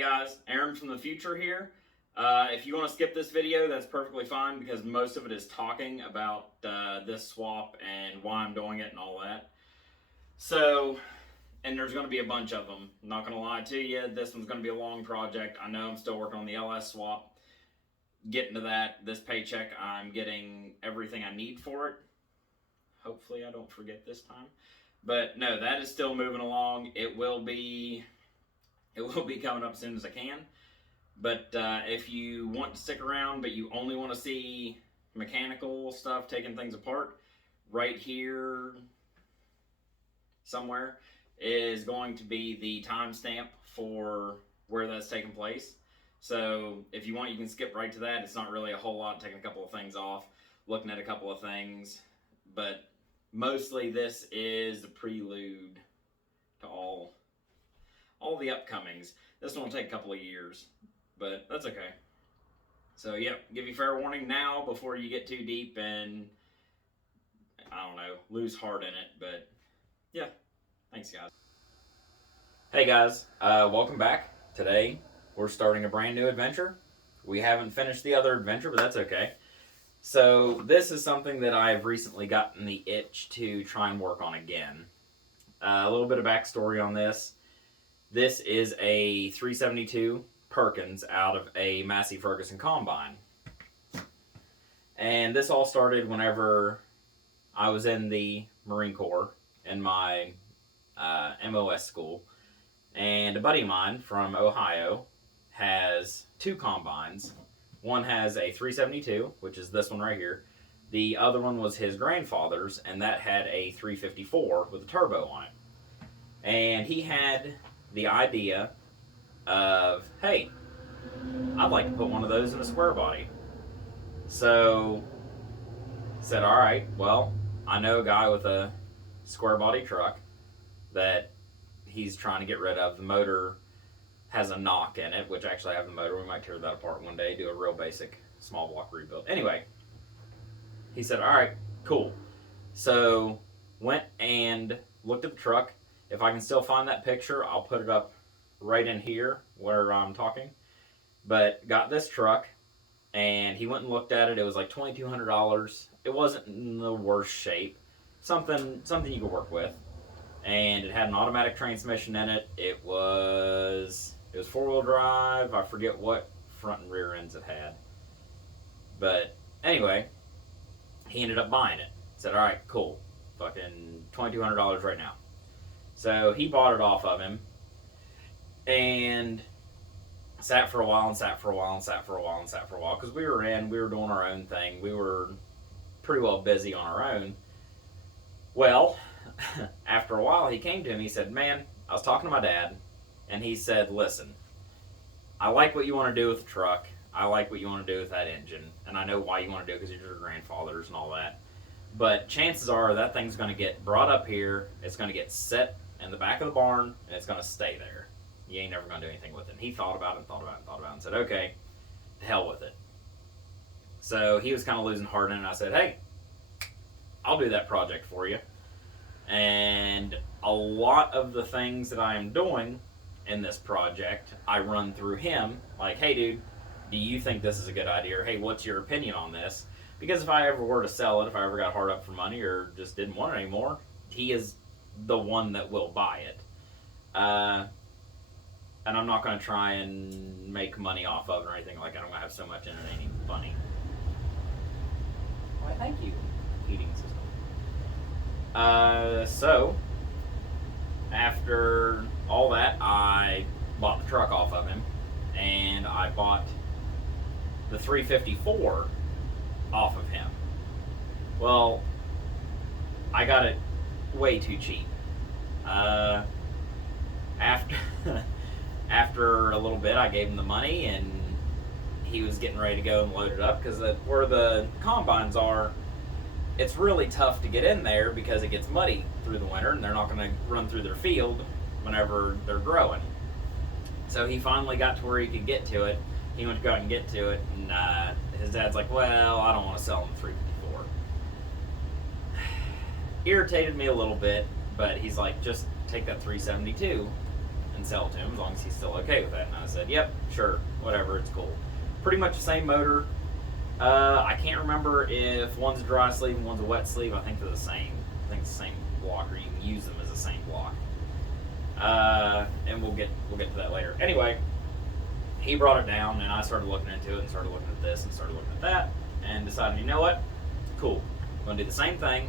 Hey guys, Aaron from the future here. If you want to skip this video, that's perfectly fine because most of it is talking about this swap and why I'm doing it and all that. So, and there's going to be a bunch of them. I'm not going to lie to you, this one's going to be a long project. I know I'm still working on the LS swap. Getting to that, this paycheck, I'm getting everything I need for it. Hopefully I don't forget this time. But no, that is still moving along. It will be coming up as soon as I can. But if you want to stick around, but you only want to see mechanical stuff, taking things apart, right here somewhere is going to be the timestamp for where that's taking place. So if you want, you can skip right to that. It's not really a whole lot, taking a couple of things off, looking at a couple of things. But mostly this is the prelude to all the upcomings. This one will take a couple of years, but that's okay. So yeah, give you fair warning now before you get too deep and, I don't know, lose heart in it. But yeah, thanks guys. Hey guys, welcome back. Today we're starting a brand new adventure. We haven't finished the other adventure, but that's okay. So this is something that I've recently gotten the itch to try and work on again. A little bit of backstory on this. This is a 372 Perkins out of a Massey Ferguson combine. And this all started whenever I was in the Marine Corps in my MOS school. And a buddy of mine from Ohio has two combines. One has a 372, which is this one right here. The other one was his grandfather's, and that had a 354 with a turbo on it. And he had the idea of, hey, I'd like to put one of those in a square body. So said, all right, well, I know a guy with a square body truck that he's trying to get rid of. The motor has a knock in it, which actually I have the motor. We might tear that apart one day, do a real basic small block rebuild. Anyway, he said, all right, cool. So went and looked at the truck. If I can still find that picture, I'll put it up right in here where I'm talking. But got this truck, and he went and looked at it. It was like $2,200. It wasn't in the worst shape. Something you could work with. And it had an automatic transmission in it. It was four-wheel drive. I forget what front and rear ends it had. But anyway, he ended up buying it. Said, all right, cool. Fucking $2,200 right now. So he bought it off of him and sat for a while and sat for a while and sat for a while and sat for a while because we were doing our own thing. We were pretty well busy on our own. Well, after a while he came to me, he said, man, I was talking to my dad, and he said, listen, I like what you want to do with the truck. I like what you want to do with that engine, and I know why you want to do it because you're your grandfather's and all that. But chances are that thing's going to get brought up here, it's going to get set in the back of the barn, and it's going to stay there. You ain't never going to do anything with it. And he thought about it and said, okay, to hell with it. So he was kind of losing heart in it, and I said, hey, I'll do that project for you. And a lot of the things that I am doing in this project, I run through him, like, hey dude, do you think this is a good idea? Or hey, what's your opinion on this? Because if I ever were to sell it, if I ever got hard up for money or just didn't want it anymore, he is the one that will buy it. And I'm not going to try and make money off of it or anything like that. I'm going to have so much in it, it ain't even funny. Why, thank you, heating system. So, after all that, I bought the truck off of him, and I bought the 354 off of him. Well, I got it way too cheap. After a little bit, I gave him the money, and he was getting ready to go and load it up, because where the combines are, it's really tough to get in there because it gets muddy through the winter, and they're not going to run through their field whenever they're growing. So he finally got to where he could get to it. He went to go out and get to it, and his dad's like, well, I don't want to sell him the 354. Irritated me a little bit, but he's like, just take that 372 and sell it to him as long as he's still okay with that. And I said, yep, sure, whatever, it's cool. Pretty much the same motor. I can't remember if one's a dry sleeve and one's a wet sleeve. I think they're the same. I think it's the same block, or you can use them as the same block. And we'll get to that later. Anyway, he brought it down, and I started looking into it, and started looking at this, and started looking at that, and decided, you know what? Cool. I'm going to do the same thing.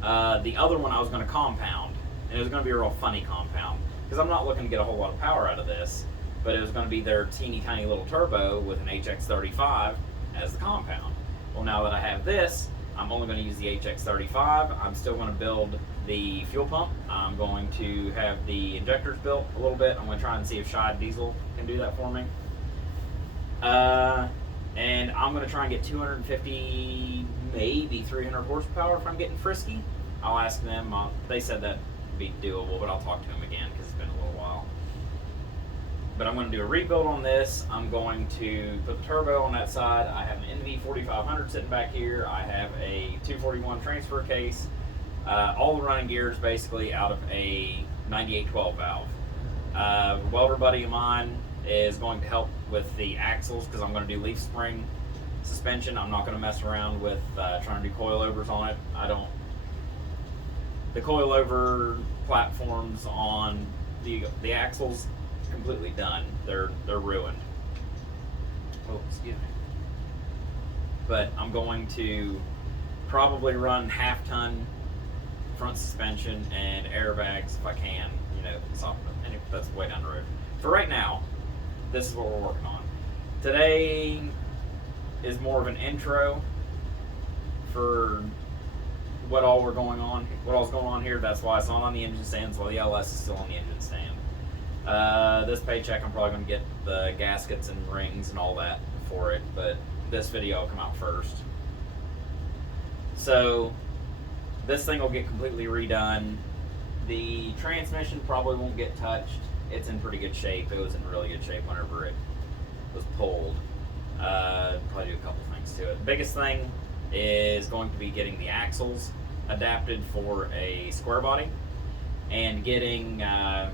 The other one I was going to compound, and it was going to be a real funny compound, because I'm not looking to get a whole lot of power out of this, but it was going to be their teeny tiny little turbo with an HX35 as the compound. Well, now that I have this, I'm only going to use the HX35. I'm still going to build the fuel pump. I'm going to have the injectors built a little bit. I'm going to try and see if Scheid Diesel can do that for me. And I'm going to try and get 250, maybe 300 horsepower if I'm getting frisky. I'll ask them. They said that'd be doable, but I'll talk to them again because it's been a little while. But I'm going to do a rebuild on this. I'm going to put the turbo on that side. I have an NV 4500 sitting back here. I have a 241 transfer case. All the running gears basically out of a 9812 valve. A welder buddy of mine is going to help with the axles because I'm going to do leaf spring suspension. I'm not going to mess around with trying to do coilovers on it. The coilover platforms on the axles, completely done. They're ruined. Oh, excuse me. But I'm going to probably run half-ton front suspension and airbags if I can. You know, anyway, that's way down the road. For right now, this is what we're working on. Today is more of an intro for what all's going on here. That's why it's not on the engine stand. That's why the LS is still on the engine stand. This paycheck, I'm probably going to get the gaskets and rings and all that for it, but this video will come out first. So this thing will get completely redone. The transmission probably won't get touched. It's in pretty good shape. It was in really good shape whenever it was pulled. Probably do a couple things to it. The biggest thing is going to be getting the axles adapted for a square body and getting a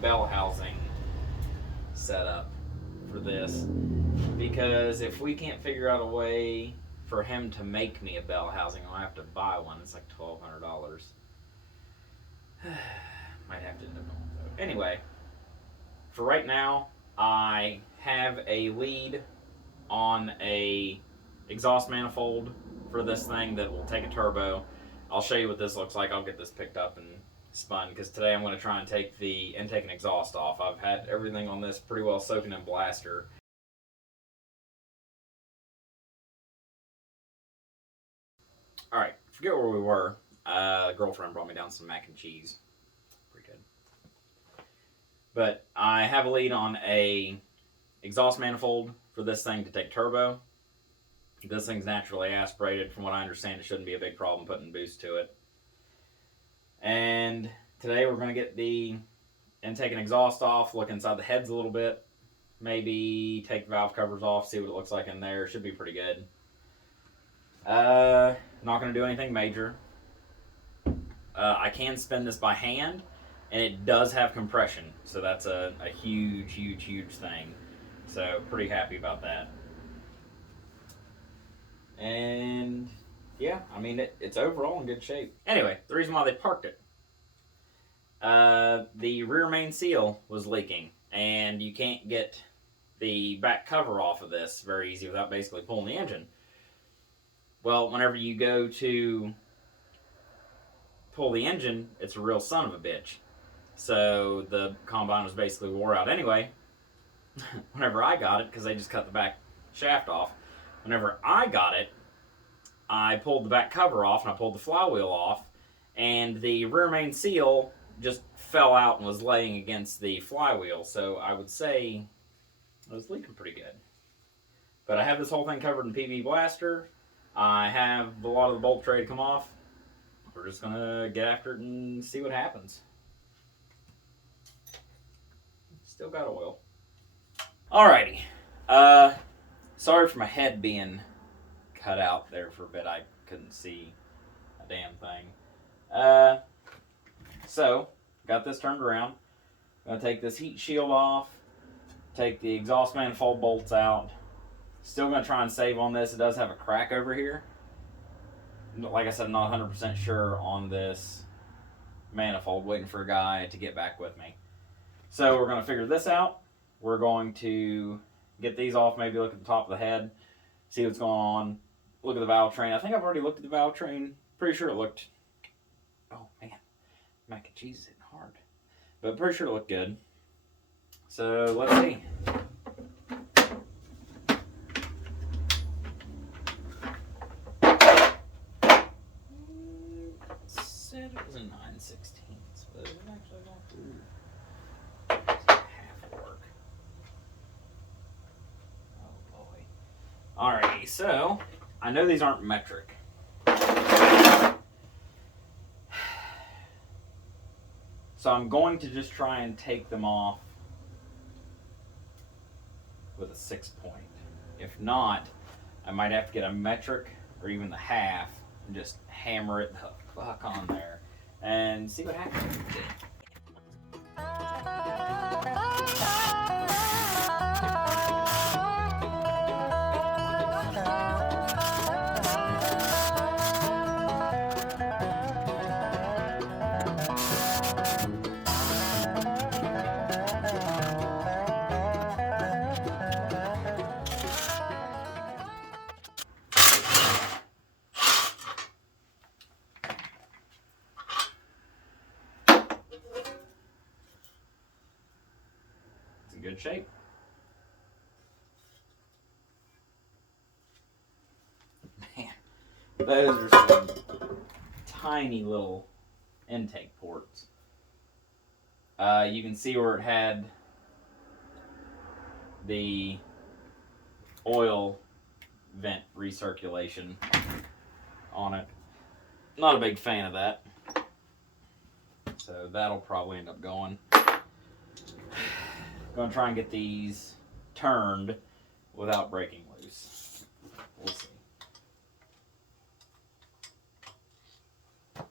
bell housing set up for this, because if we can't figure out a way for him to make me a bell housing, I'll have to buy one. It's like $1,200. Might have to end up going with that. Anyway, for right now, I have a lead on a exhaust manifold for this thing that will take a turbo. I'll show you what this looks like. I'll get this picked up and spun, because today I'm going to try and take the intake and exhaust off. I've had everything on this pretty well soaking in blaster. Alright, forget where we were. The girlfriend brought me down some mac and cheese. Pretty good. But I have a lead on a exhaust manifold for this thing to take turbo. This thing's naturally aspirated. From what I understand, it shouldn't be a big problem putting boost to it. And today we're going to get the intake and exhaust off, look inside the heads a little bit, maybe take the valve covers off, see what it looks like in there. Should be pretty good. Not going to do anything major. I can spin this by hand, and it does have compression, so that's a huge, huge, huge thing. So pretty happy about that. And yeah, I mean, it's overall in good shape. Anyway, the reason why they parked it. The rear main seal was leaking, and you can't get the back cover off of this very easy without basically pulling the engine. Well, whenever you go to pull the engine, it's a real son of a bitch. So the combine was basically wore out anyway. Whenever I got it, because they just cut the back shaft off, whenever I got it, I pulled the back cover off and I pulled the flywheel off, and the rear main seal just fell out and was laying against the flywheel. So I would say it was leaking pretty good. But I have this whole thing covered in PV blaster. I have a lot of the bolt tray to come off. We're just going to get after it and see what happens. Still got oil. Alrighty. Sorry for my head being cut out there for a bit. I couldn't see a damn thing. So, got this turned around. I'm gonna take this heat shield off, take the exhaust manifold bolts out. Still gonna try and save on this. It does have a crack over here. Like I said, I'm not 100% sure on this manifold, waiting for a guy to get back with me. So we're gonna figure this out. We're going to get these off, maybe look at the top of the head, see what's going on, look at the valve train. I think I've already looked at the valve train. Pretty sure it looked, oh man, mac and cheese is hitting hard. But pretty sure it looked good. So let's see. Said it was a 9/16, but it actually won't do half work. Oh boy. Alrighty, so I know these aren't metric. So I'm going to just try and take them off with a 6-point. If not, I might have to get a metric or even the half and just hammer it the fuck on there and see what happens. Good shape. Man, those are some tiny little intake ports. You can see where it had the oil vent recirculation on it. Not a big fan of that. So that'll probably end up going. Going to try and get these turned without breaking loose. We'll see. Let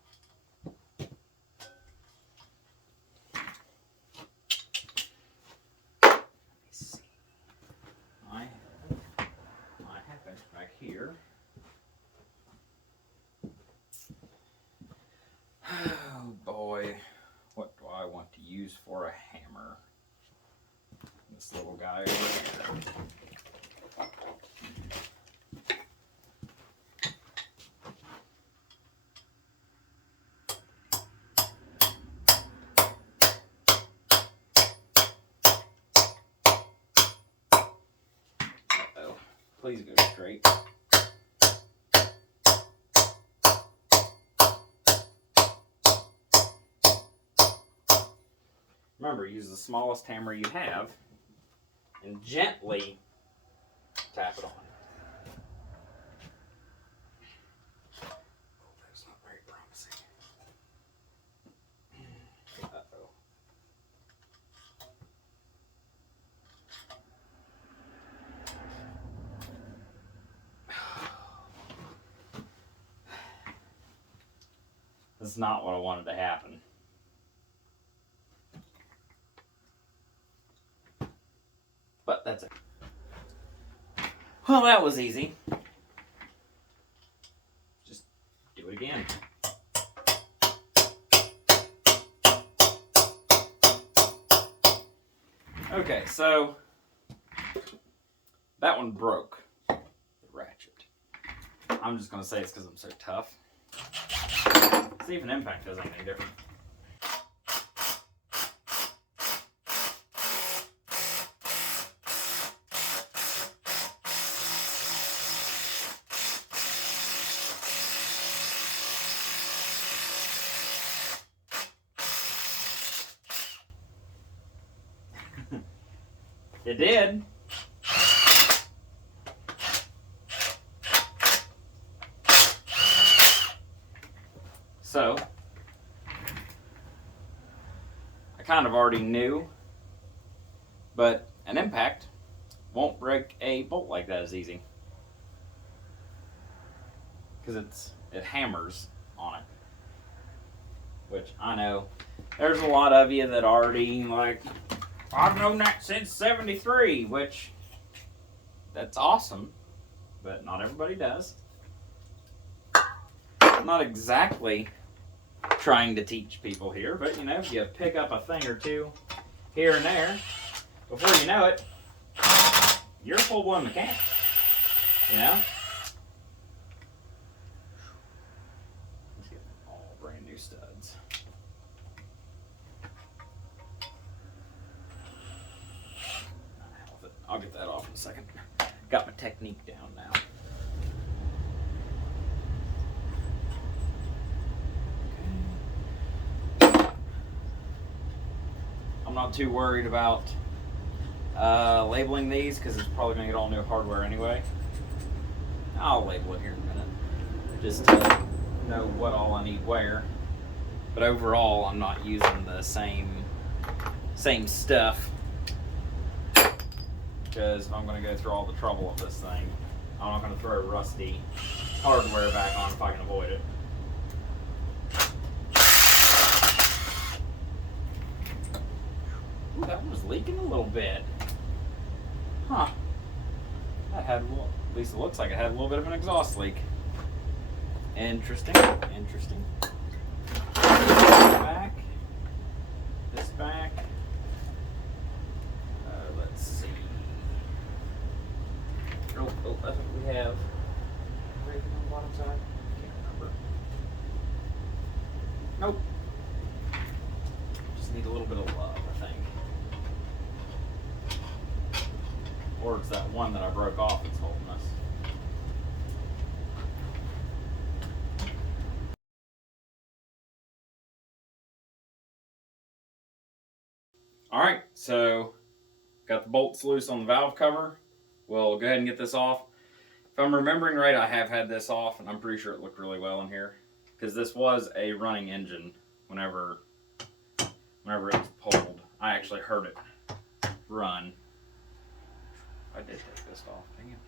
me see. I have it back here. Oh boy, what do I want to use for a hammer? This little guy over here. Uh-oh. Please go straight. Remember, use the smallest hammer you have and gently tap it on. Oh, that's not very promising. Uh-oh. This is not what I wanted to happen. But that's it. Well, that was easy. Just do it again. Okay, so that one broke the ratchet. I'm just going to say it's because I'm so tough. See if an impact does anything different. It did. So, I kind of already knew, but an impact won't break a bolt like that as easy. Because it hammers on it. which I know there's a lot of you that already like, I've known that since '73, which that's awesome, but not everybody does. I'm not exactly trying to teach people here, but you know, if you pick up a thing or two here and there, before you know it, you're a full-blown mechanic. You know? Let's get all brand new studs. I'll get that off in a second. Got my technique down now. I'm not too worried about labeling these because it's probably going to get all new hardware anyway. I'll label it here in a minute just to know what all I need where. But overall, I'm not using the same stuff because if I'm going to go through all the trouble of this thing, I'm not going to throw rusty hardware back on if I can avoid it. Ooh, that one was leaking a little bit. Huh. That had, at least it looks like it had a little bit of an exhaust leak. Interesting. Interesting. Back. This back. Let's see. Oh, I think we have everything on the bottom side. Can't remember. Nope. Just need a little bit of love, I think. Or it's that one that I broke off that's holding us. Alright, so got the bolts loose on the valve cover. We'll go ahead and get this off. If I'm remembering right, I have had this off, and I'm pretty sure it looked really well in here. Because this was a running engine whenever it was pulled. I actually heard it run. I did take this off, dang it.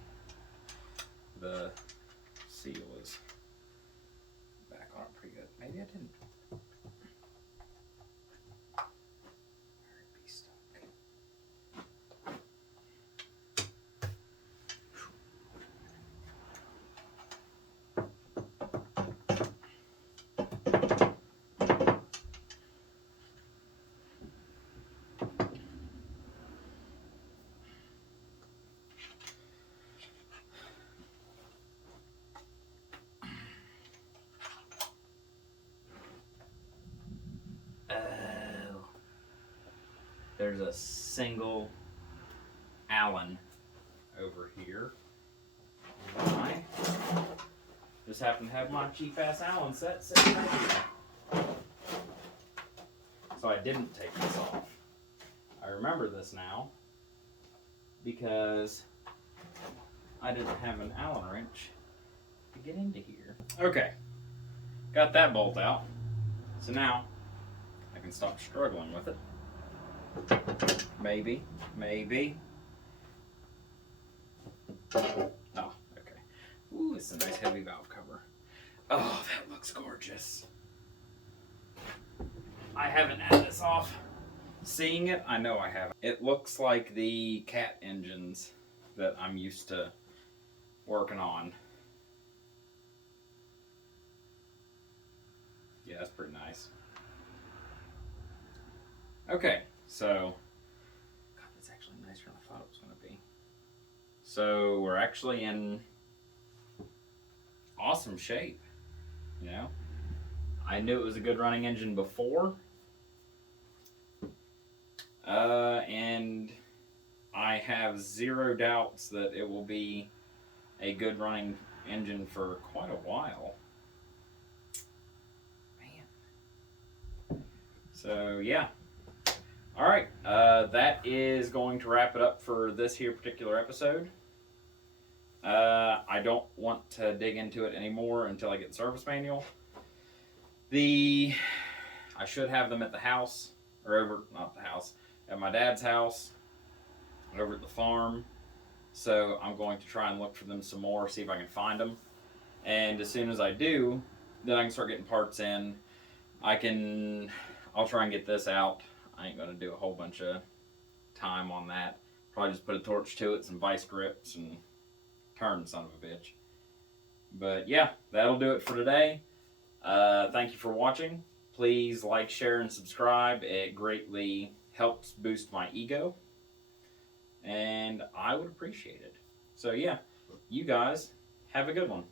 The seal is back on it pretty good. Maybe I didn't. Be stuck. There's a single Allen over here. I just happen to have my cheap ass Allen set sitting right here. So I didn't take this off. I remember this now because I didn't have an Allen wrench to get into here. Okay, got that bolt out. So now I can stop struggling with it. Maybe. Oh, okay. Ooh, it's a nice heavy valve cover. Oh, that looks gorgeous. I haven't had this off. Seeing it, I know I haven't. It looks like the cat engines that I'm used to working on. Yeah, that's pretty nice. Okay. So, God, that's actually nicer than I thought it was going to be. So, we're actually in awesome shape, you know? I knew it was a good running engine before, and I have zero doubts that it will be a good running engine for quite a while. Man. So, yeah. All right, that is going to wrap it up for this here particular episode. I don't want to dig into it anymore until I get the service manual. I should have them at the house, or over, not the house, at my dad's house, over at the farm. So I'm going to try and look for them some more, see if I can find them. And as soon as I do, then I can start getting parts in. I'll try and get this out. I ain't gonna do a whole bunch of time on that. Probably just put a torch to it, some vice grips, and turn, son of a bitch. But yeah, that'll do it for today. Thank you for watching. Please like, share, and subscribe. It greatly helps boost my ego, and I would appreciate it. So yeah, you guys have a good one.